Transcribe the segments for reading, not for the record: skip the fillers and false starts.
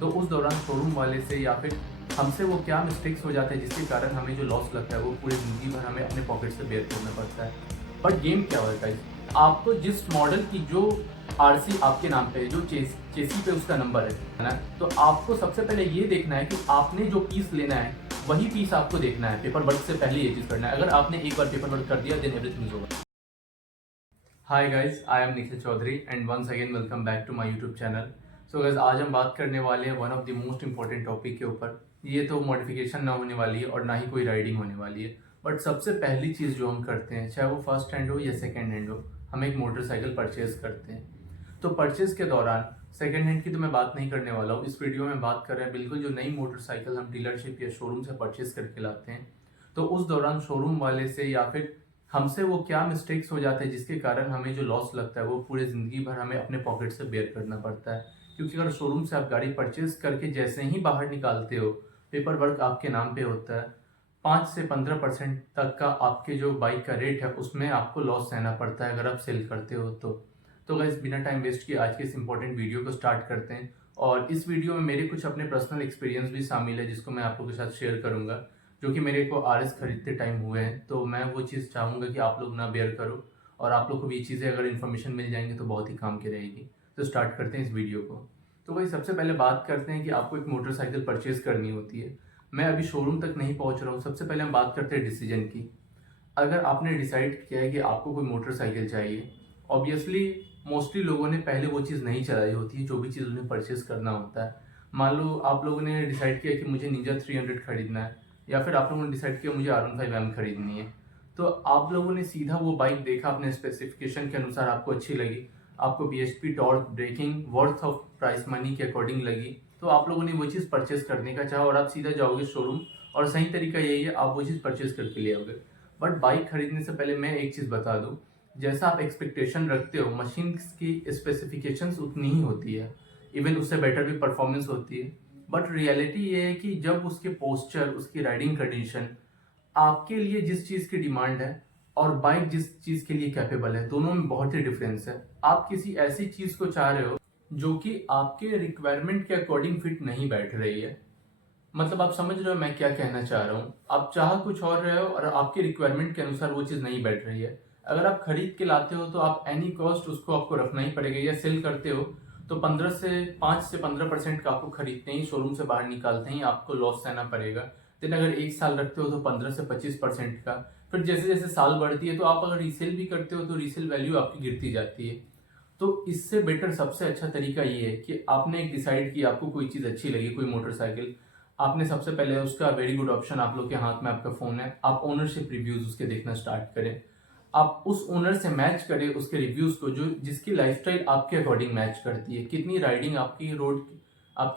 तो उस दौरान शोरूम वाले से या फिर हमसे वो क्या मिस्टेक्स हो जाते हैं जिसके कारण हमें जो लॉस लगता है वो पूरी ज़िंदगी भर हमें अपने पॉकेट से बेयर करना पड़ता है। बट गेम क्या होता है, आपको जिस मॉडल की जो आरसी आपके नाम पे है, जो चेसी पे उसका नंबर है ना, तो आपको सबसे पहले ये देखना है कि आपने जो पीस लेना है वही पीस आपको देखना है। पेपर वर्क से पहले ये चीज़ करना है। अगर आपने एक बार पेपर वर्क कर दिया then everything is over. Hi guys, I am Nikhil Chaudhary and once again welcome back to my YouTube channel. So guys, आज हम बात करने वाले हैं one of the most important topic के ऊपर। ये तो मॉडिफिकेशन ना होने वाली है और ना ही कोई राइडिंग होने वाली है, बट सबसे पहली चीज़ जो हम करते हैं, चाहे वो फर्स्ट हैंड हो या सेकेंड हैंड हो, हम एक मोटरसाइकिल परचेज करते हैं। तो परचेज के दौरान सेकेंड हैंड की तो मैं बात नहीं करने वाला हूँ। इस वीडियो में बात कर रहे हैं बिल्कुल जो नई मोटरसाइकिल हम डीलरशिप या शोरूम से परचेज करके लाते हैं। तो उस दौरान शोरूम वाले से या फिर हमसे वो क्या मिस्टेक्स हो जाते हैं जिसके कारण हमें जो लॉस लगता है वो पूरे ज़िंदगी भर हमें अपने पॉकेट से बेयर करना पड़ता है। क्योंकि अगर शोरूम से आप गाड़ी परचेज करके जैसे ही बाहर निकालते हो, पेपर वर्क आपके नाम पे होता है, 5 से 15% तक का आपके जो बाइक का रेट है उसमें आपको लॉस सहना पड़ता है अगर आप सेल करते हो तो गाइस, बिना टाइम वेस्ट किए आज के इस इंपॉर्टेंट वीडियो को स्टार्ट करते हैं। और इस वीडियो में मेरे कुछ अपने पर्सनल एक्सपीरियंस भी शामिल है जिसको मैं आप लोगों के साथ शेयर करूंगा, जो कि मेरे को आरएस खरीदते टाइम हुए हैं। तो मैं वो चीज़ चाहूँगा कि आप लोग ना बेयर करो और आप लोग को भी ये चीज़ें अगर इन्फॉर्मेशन मिल जाएंगे तो बहुत ही काम की रहेगी। तो स्टार्ट करते हैं इस वीडियो को। तो भाई, सबसे पहले बात करते हैं कि आपको एक मोटरसाइकिल परचेज करनी होती है। मैं अभी शोरूम तक नहीं पहुंच रहा हूँ। सबसे पहले हम बात करते हैं डिसीजन की। अगर आपने डिसाइड किया है कि आपको कोई मोटरसाइकिल चाहिए, ऑब्वियसली मोस्टली लोगों ने पहले वो चीज़ नहीं चलाई होती है जो भी चीज़ उन्हें परचेज करना होता है। मान लो आप लोगों ने डिसाइड किया कि मुझे निंजा 300 खरीदना है, या फिर आप लोगों ने डिसाइड किया मुझे R15M खरीदनी है। तो आप लोगों ने सीधा वो बाइक देखा, अपने स्पेसिफिकेशन के अनुसार आपको अच्छी लगी, आपको BHP torque braking worth of price money के अकॉर्डिंग लगी, तो आप लोगों ने वो चीज़ परचेज करने का चाहा और आप सीधा जाओगे शोरूम। और सही तरीका यही है, आप वो चीज़ परचेज करके ले आओगे। बट बाइक खरीदने से पहले मैं एक चीज़ बता दूं, जैसा आप एक्सपेक्टेशन रखते हो मशीन की स्पेसिफिकेशंस उतनी ही होती है, इवन उससे बेटर भी परफॉर्मेंस होती है। बट रियलिटी ये है कि जब उसके पोस्चर, उसकी राइडिंग कंडीशन, आपके लिए जिस चीज़ की डिमांड है और बाइक जिस चीज़ के लिए कैपेबल है, दोनों में बहुत ही डिफरेंस है। आप किसी ऐसी चीज़ को चाह रहे हो जो कि आपके रिक्वायरमेंट के अकॉर्डिंग फिट नहीं बैठ रही है। मतलब आप समझ रहे हो मैं क्या कहना चाह रहा हूँ। आप चाह कुछ और रहे हो और आपके रिक्वायरमेंट के अनुसार वो चीज़ नहीं बैठ रही है। अगर आप खरीद के लाते हो तो आप एनी कॉस्ट उसको आपको रखना ही पड़ेगा, या सेल करते हो तो 5 से 15% का आपको खरीदते ही, शोरूम से बाहर निकालते ही आपको लॉस सहना पड़ेगा। देन अगर एक साल रखते हो तो 15 से 25% का। फिर जैसे जैसे साल बढ़ती है तो आप अगर रीसेल भी करते हो तो रीसेल वैल्यू आपकी गिरती जाती है। तो इससे बेटर सबसे अच्छा तरीका ये है कि आपने एक डिसाइड किया, आपको कोई चीज़ अच्छी लगी, कोई मोटरसाइकिल, आपने सबसे पहले उसका वेरी गुड ऑप्शन, आप लोग के हाथ में आपका फ़ोन है, आप ओनरशिप रिव्यूज़ उसके देखना स्टार्ट करें। आप उस ओनर से मैच करें उसके रिव्यूज़ को, जो जिसकी लाइफस्टाइल आपके अकॉर्डिंग मैच करती है। कितनी राइडिंग आपकी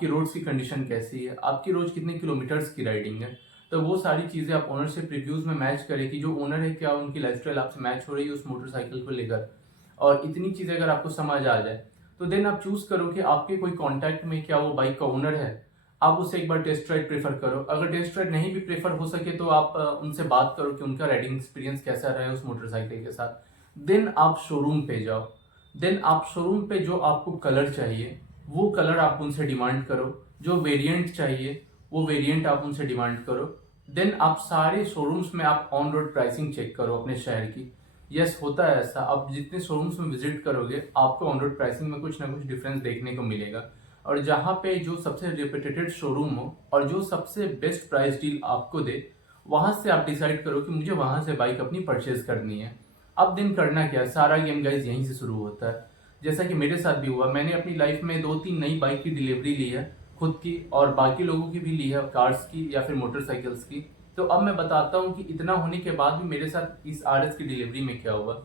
रोड्स की कंडीशन कैसी है, आपकी रोज कितने किलोमीटर्स की राइडिंग है। तो वो सारी चीज़ें आप ओनरशिप रिव्यूज़ में मैच करें कि जो ओनर है क्या उनकी लाइफस्टाइल आपसे मैच हो रही है उस मोटरसाइकिल को लेकर। और इतनी चीज़ें अगर आपको समझ आ जाए तो देन आप चूज करो कि आपके कोई कांटेक्ट में क्या वो बाइक का ओनर है। आप उससे एक बार टेस्ट राइड प्रेफर करो। अगर टेस्ट राइड नहीं भी प्रेफर हो सके तो आप उनसे बात करो कि उनका राइडिंग एक्सपीरियंस कैसा रहा है उस मोटरसाइकिल के साथ। देन आप शोरूम पे जाओ। देन आप शोरूम पे जो आपको कलर चाहिए वो कलर आप उनसे डिमांड करो, जो वेरिएंट चाहिए वो वेरिएंट आप उनसे डिमांड करो। देन आप सारे शोरूम्स में आप ऑन रोड प्राइसिंग चेक करो अपने शहर की। यस, होता है ऐसा, आप जितने शोरूम्स में विजिट करोगे आपको ऑन रोड प्राइसिंग में कुछ ना कुछ डिफरेंस देखने को मिलेगा। और जहाँ पे जो सबसे रिप्यूटेड शोरूम हो और जो सबसे बेस्ट प्राइस डील आपको दे, वहां से आप डिसाइड करो कि मुझे वहां से बाइक अपनी परचेज करनी है। अब दिन करना क्या है, सारा गेम गाइज यहीं से शुरू होता है। जैसा कि मेरे साथ भी हुआ, मैंने अपनी लाइफ में 2-3 नई बाइक की डिलीवरी ली है, खुद की और बाकी लोगों की भी ली है, कार्स की या फिर मोटरसाइकिल्स की। तो अब मैं बताता हूँ कि इतना होने के बाद भी मेरे साथ इस आरएस की डिलीवरी में क्या हुआ,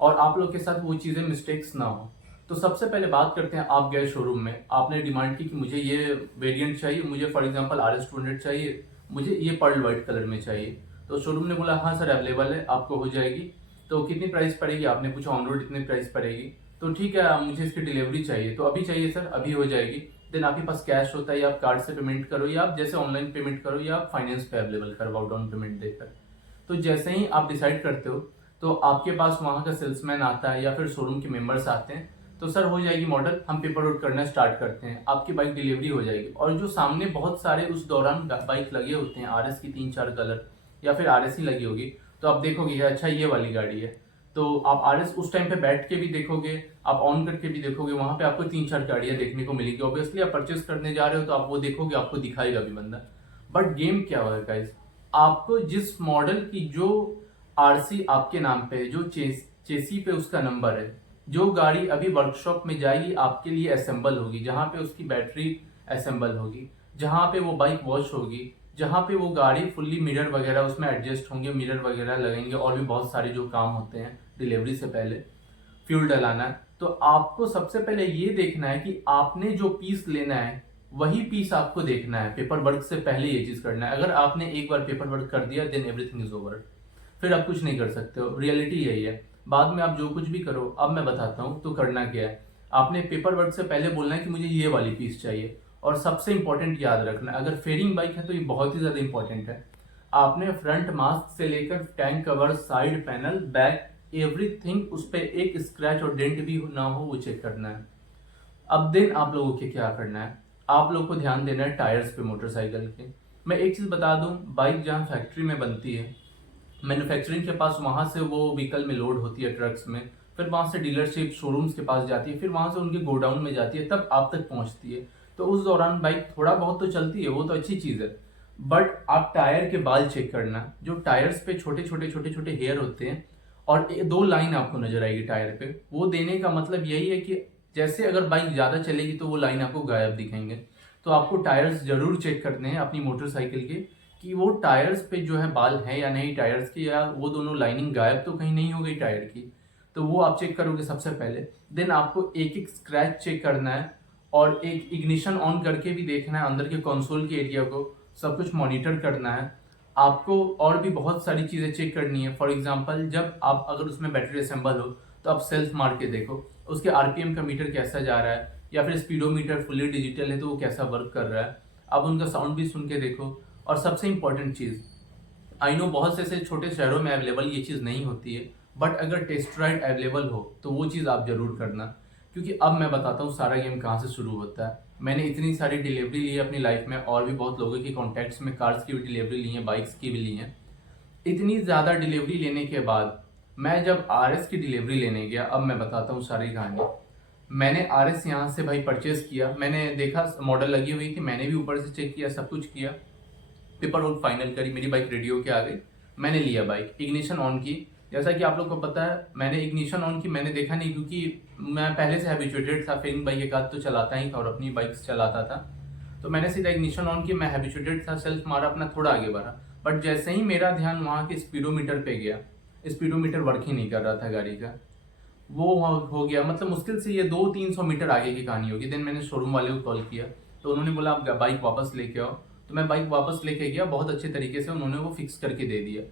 और आप लोग के साथ वो चीज़ें मिस्टेक्स ना हो। तो सबसे पहले बात करते हैं, आप गए शोरूम में, आपने डिमांड की कि मुझे ये वेरिएंट चाहिए, मुझे फॉर एग्जांपल RS 200 चाहिए, मुझे ये पर्ल वाइट कलर में चाहिए। तो शोरूम ने बोला हाँ सर अवेलेबल है, आपको हो जाएगी। तो कितनी प्राइस पड़ेगी, आपने पूछा ऑन रोड इतनी प्राइस पड़ेगी। तो ठीक है, मुझे इसकी डिलीवरी चाहिए, तो अभी चाहिए सर, अभी हो जाएगी। देन आपके पास कैश होता है, या आप कार्ड से पेमेंट करो, या आप जैसे ऑनलाइन पेमेंट करो, या आप फाइनेंस पे अवेलेबल करवाओ डाउन पेमेंट देकर। तो जैसे ही आप डिसाइड करते हो तो आपके पास वहाँ का सेल्समैन आता है या फिर शोरूम के मेंबर्स आते हैं। तो सर हो जाएगी मॉडल, हम पेपर वर्क करना स्टार्ट करते हैं, आपकी बाइक डिलीवरी हो जाएगी। और जो सामने बहुत सारे उस दौरान बाइक लगे होते हैं, आरएस की 3-4 कलर या फिर आरएस ही लगी होगी, तो आप देखोगे कि अच्छा ये वाली गाड़ी है। तो आप आरएस उस टाइम पे बैठ के भी देखोगे, आप ऑन करके भी देखोगे, वहां पे आपको 3-4 गाड़ियां देखने को मिलेगी। ऑब्वियसली आप परचेस करने जा रहे हो तो आप वो देखोगे, आपको दिखाएगा भी बंदा। बट गेम क्या होगा गाइस, आपको जिस मॉडल की जो आरसी आपके नाम पे है, जो चेसी पे उसका नंबर है, जो गाड़ी अभी वर्कशॉप में जाएगी आपके लिए असेंबल होगी, जहां पे उसकी बैटरी असेंबल होगी, जहां पे वो बाइक वॉश होगी, जहां पे वो गाड़ी फुल्ली मिरर वगैरह उसमें एडजस्ट होंगे, मिरर वगैरह लगेंगे और भी बहुत सारे जो काम होते हैं डिलीवरी से पहले, फ्यूल डलाना है। तो आपको सबसे पहले ये देखना है कि आपने जो पीस लेना है वही पीस आपको देखना है। पेपर वर्क से पहले ये चीज करना है। अगर आपने एक बार पेपर वर्क कर दिया देन एवरीथिंग इज ओवर, फिर आप कुछ नहीं कर सकते हो। रियलिटी यही है। बाद में आप जो कुछ भी करो, अब मैं बताता हूँ तो करना क्या है। आपने पेपर वर्क से पहले बोलना है कि मुझे ये वाली पीस चाहिए। और सबसे इंपॉर्टेंट याद रखना, अगर फेयरिंग बाइक है तो ये बहुत ही ज्यादा इंपॉर्टेंट है। आपने फ्रंट मास्क से लेकर tank cover, side panel, back, everything, उस पर एक स्क्रैच और डेंट भी ना हो वो चेक करना है। अब दिन आप लोगों के क्या करना है, आप लोग को ध्यान देना है टायर्स पे मोटरसाइकिल के। मैं एक चीज बता दूं, बाइक जहां फैक्ट्री में बनती है, मैन्युफैक्चरिंग के पास, वहां से वो व्हीकल में लोड होती है ट्रक्स में, फिर वहां से डीलरशिप शोरूम्स के पास जाती है, फिर वहां से उनके गोडाउन में जाती है, तब आप तक पहुंचती है। तो उस दौरान बाइक थोड़ा बहुत तो चलती है, वो तो अच्छी चीज है। बट आप टायर के बाल चेक करना, जो टायर्स पे छोटे छोटे छोटे छोटे हेयर होते हैं और 2 लाइन आपको नजर आएगी टायर पे, वो देने का मतलब यही है कि जैसे अगर बाइक ज्यादा चलेगी तो वो लाइन आपको गायब दिखेंगे। तो आपको टायर्स जरूर चेक करने हैं अपनी मोटरसाइकिल के, कि वो टायर्स पे जो है बाल है या नहीं टायर्स की, या वो दोनों लाइनिंग गायब तो कहीं नहीं हो गई टायर की। तो वो आप चेक करोगे सबसे पहले। देन आपको एक एक स्क्रैच चेक करना है और एक इग्निशन ऑन करके भी देखना है, अंदर के कंसोल के एरिया को सब कुछ मॉनिटर करना है आपको। और भी बहुत सारी चीजें चेक करनी है। फॉर एग्जाम्पल, जब आप अगर उसमें बैटरी असेंबल हो तो आप सेल्फ मार के देखो उसके आरपीएम का मीटर कैसा जा रहा है, या फिर स्पीडोमीटर फुल्ली डिजिटल है तो वो कैसा वर्क कर रहा है। अब उनका साउंड भी सुन के देखो। और सबसे इंपॉर्टेंट चीज, आई नो बहुत से ऐसे छोटे शहरों में अवेलेबल ये चीज़ नहीं होती है, बट अगर टेस्ट राइड अवेलेबल हो तो वो चीज़ आप जरूर करना। क्योंकि अब मैं बताता हूँ सारा गेम कहाँ से शुरू होता है। मैंने इतनी सारी डिलीवरी ली है अपनी लाइफ में, और भी बहुत लोगों की कॉन्टैक्ट्स में कार्स की भी डिलीवरी ली है, बाइक्स की भी ली है। इतनी ज़्यादा डिलीवरी लेने के बाद मैं जब आरएस की डिलीवरी लेने गया, अब मैं बताता हूँ सारी कहानी। मैंने आरएस यहाँ से भाई परचेज किया, मैंने देखा मॉडल लगी हुई थी, मैंने भी ऊपर से चेक किया, सब कुछ किया, पेपर वर्क फाइनल करी, मेरी बाइक रेडी होके आ गई। मैंने लिया बाइक, इग्निशन ऑन की। जैसा कि आप लोग को पता है, मैंने इग्निशन ऑन की, मैंने देखा नहीं क्योंकि मैं पहले से हैबिचुएटेड था, फेरिंग बाइक एक आध तो चलाता ही था और अपनी बाइक्स चलाता था। तो मैंने सीधा इग्निशन ऑन की, मैं हैबिचुएटेड था, सेल्फ मारा, अपना थोड़ा आगे बढ़ा। बट जैसे ही मेरा ध्यान वहाँ के स्पीडोमीटर पे गया, स्पीडोमीटर वर्क ही नहीं कर रहा था गाड़ी का। वो हो गया, मतलब मुश्किल से ये 200-300 मीटर आगे की कहानी होगी। देन मैंने शोरूम वाले को कॉल किया, तो उन्होंने बोला आप बाइक वापस लेके आओ। तो मैं बाइक वापस लेके गया, बहुत अच्छे तरीके से उन्होंने वो फिक्स करके दे दिया।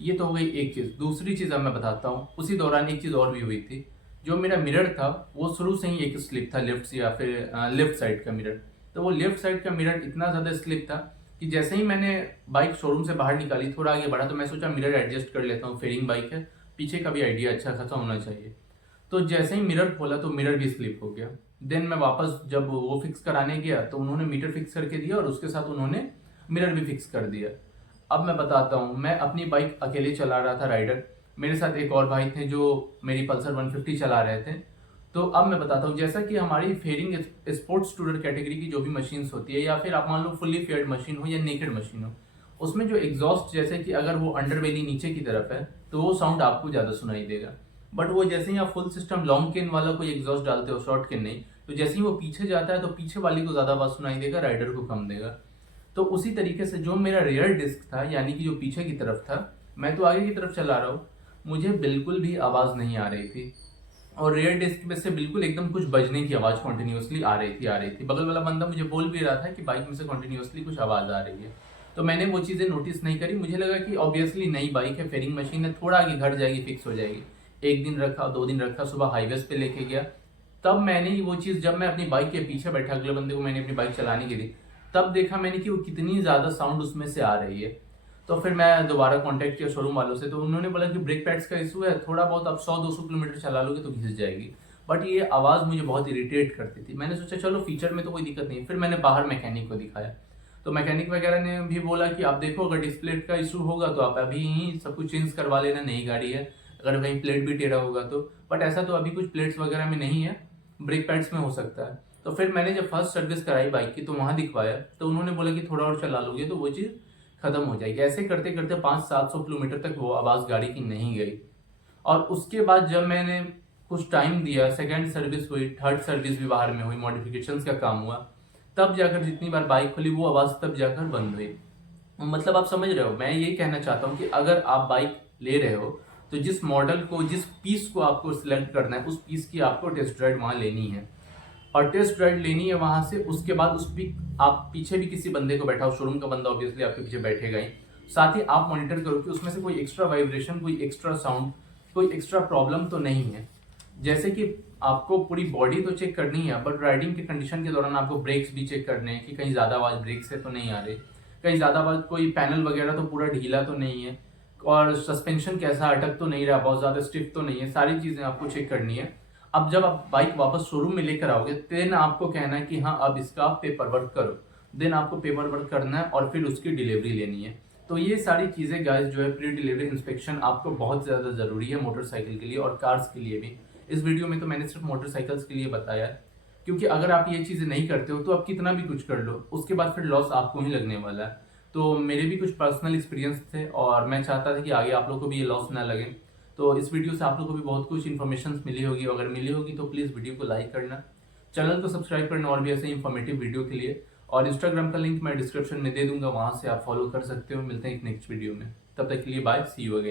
ये तो हो गई एक चीज़। दूसरी चीज़ अब मैं बताता हूँ, उसी दौरान एक चीज़ और भी हुई थी। जो मेरा मिरर था वो शुरू से ही एक स्लिप था, लेफ्ट या फिर लेफ्ट साइड का मिरर। तो वो लेफ्ट साइड का मिरर इतना ज़्यादा स्लिप था कि जैसे ही मैंने बाइक शोरूम से बाहर निकाली, थोड़ा आगे बढ़ा, तो मैं सोचा मिरर एडजस्ट कर लेता हूँ, फेयरिंग बाइक है, पीछे का भी आइडिया अच्छा खासा होना चाहिए। तो जैसे ही मिरर खोला तो मिरर भी स्लिप हो गया। देन मैं वापस जब वो फिक्स कराने गया तो उन्होंने मीटर फिक्स करके दिया और उसके साथ उन्होंने मिरर भी फिक्स कर दिया। अब मैं बताता हूँ, मैं अपनी बाइक अकेले चला रहा था राइडर, मेरे साथ एक और भाई थे जो मेरी पल्सर 150 चला रहे थे। तो अब मैं बताता हूँ, जैसा कि हमारी फेयरिंग स्पोर्ट्स टूरर कैटेगरी की जो भी मशीन्स होती है, या फिर आप मान लो फुल्ली फेयर्ड मशीन हो या नेकेड मशीन हो, उसमें जो एग्जॉस्ट, जैसे कि अगर वो अंडरबेली नीचे की तरफ है तो वो साउंड आपको ज़्यादा सुनाई देगा। बट वो जैसे ही आप फुल सिस्टम लॉन्ग केन वाला कोई एग्जॉस्ट डालते हो, शॉर्ट केन नहीं, तो जैसे ही वो पीछे जाता है तो पीछे वाली को ज़्यादा आवाज़ सुनाई देगा, राइडर को कम देगा। तो उसी तरीके से जो मेरा रियर डिस्क था, यानी कि जो पीछे की तरफ था, मैं तो आगे की तरफ चला रहा हूँ, मुझे बिल्कुल भी आवाज़ नहीं आ रही थी। और रियर डिस्क में से बिल्कुल एकदम कुछ बजने की आवाज़ कॉन्टिन्यूसली आ रही थी। बगल वाला बंदा मुझे बोल भी रहा था कि बाइक में से कॉन्टिन्यूसली कुछ आवाज़ आ रही है। तो मैंने वो चीज़ें नोटिस नहीं करी। मुझे लगा कि ऑब्वियसली नई बाइक है, फेयरिंग मशीन है, थोड़ा आगे घर जाएगी, फिक्स हो जाएगी। एक दिन रखा, 2 दिन रखा, सुबह हाईवेज पे लेके गया। तब मैंने वो चीज़, जब मैं अपनी बाइक के पीछे बैठा, अगले बंदे को मैंने अपनी बाइक चलाने की दी, तब देखा मैंने कि वो कितनी ज़्यादा साउंड उसमें से आ रही है। तो फिर मैं दोबारा कांटेक्ट किया शोरूम वालों से, तो उन्होंने बोला कि ब्रेक पैड्स का इशू है, थोड़ा बहुत आप 100-200 किलोमीटर चला लोगे तो घिस जाएगी। बट ये आवाज़ मुझे बहुत इरिटेट करती थी। मैंने सोचा चलो फीचर में तो कोई दिक्कत नहीं, फिर मैंने बाहर मैकेनिक को दिखाया, तो मैकेनिक वगैरह ने भी बोला कि आप देखो अगर डिस्प्ले का इशू होगा तो आप अभी ही सब कुछ चेंज करवा लेना, नई गाड़ी है, अगर कहीं प्लेट भी टेढ़ा होगा तो। बट ऐसा तो अभी कुछ प्लेट्स वगैरह में नहीं है, ब्रेक पैड्स में हो सकता है। तो फिर मैंने जब फर्स्ट सर्विस कराई बाइक की तो वहाँ दिखवाया, तो उन्होंने बोला कि थोड़ा और चला लोगे तो वो चीज़ खत्म हो जाएगी। ऐसे करते करते 500-700 किलोमीटर तक वो आवाज़ गाड़ी की नहीं गई। और उसके बाद जब मैंने कुछ टाइम दिया, सेकंड सर्विस हुई, थर्ड सर्विस भी बाहर में हुई, मॉडिफिकेशंस का काम हुआ, तब जाकर जितनी बार बाइक खुली वो आवाज़ तब जाकर बंद हुई। मतलब आप समझ रहे हो, मैं यही कहना चाहता हूँ कि अगर आप बाइक ले रहे हो तो जिस मॉडल को, जिस पीस को आपको सिलेक्ट करना है, उस पीस की आपको टेस्ट ड्राइव वहाँ लेनी है। और टेस्ट ड्राइव लेनी है वहाँ से, उसके बाद उस भी आप पीछे भी किसी बंदे को बैठा हो, शोरूम का बंदा ऑब्वियसली आपके पीछे बैठेगा ही, साथ ही आप मॉनिटर करो कि उसमें से कोई एक्स्ट्रा वाइब्रेशन, कोई एक्स्ट्रा साउंड, कोई एक्स्ट्रा प्रॉब्लम तो नहीं है। जैसे कि आपको पूरी बॉडी तो चेक करनी है, बट राइडिंग के कंडीशन के दौरान आपको ब्रेक्स भी चेक करने हैं कि कहीं ज़्यादा आवाज़ ब्रेक से तो नहीं आ रही, कहीं ज़्यादा आवाज़, कोई पैनल वगैरह तो पूरा ढीला तो नहीं है, और सस्पेंशन कैसा, अटक तो नहीं रहा, बहुत ज़्यादा स्टिफ तो नहीं है, सारी चीज़ें आपको चेक करनी है। अब जब आप बाइक वापस शोरूम में लेकर आओगे देन आपको कहना है कि हाँ अब इसका पेपर वर्क करो, देन आपको पेपर वर्क करना है और फिर उसकी डिलीवरी लेनी है। तो ये सारी चीज़ें गाइस जो है, प्री डिलीवरी इंस्पेक्शन आपको बहुत ज़्यादा ज़रूरी है मोटरसाइकिल के लिए और कार्स के लिए भी। इस वीडियो में तो मैंने सिर्फ मोटरसाइकिल्स के लिए बताया है, क्योंकि अगर आप ये चीज़ें नहीं करते हो तो आप कितना भी कुछ कर लो, उसके बाद फिर लॉस आपको ही लगने वाला है। तो मेरे भी कुछ पर्सनल एक्सपीरियंस थे और मैं चाहता था कि आगे आप लोग को भी ये लॉस ना लगे। तो इस वीडियो से आप लोग को भी बहुत कुछ इन्फॉर्मेशन मिली होगी, अगर मिली होगी तो प्लीज़ वीडियो को लाइक करना, चैनल को सब्सक्राइब करना और भी ऐसे इन्फॉर्मेटिव वीडियो के लिए। और इंस्टाग्राम का लिंक मैं डिस्क्रिप्शन में दे दूंगा, वहाँ से आप फॉलो कर सकते हो। मिलते हैं एक नेक्स्ट वीडियो में, तब तक के लिए बाय, सी यू अगेन।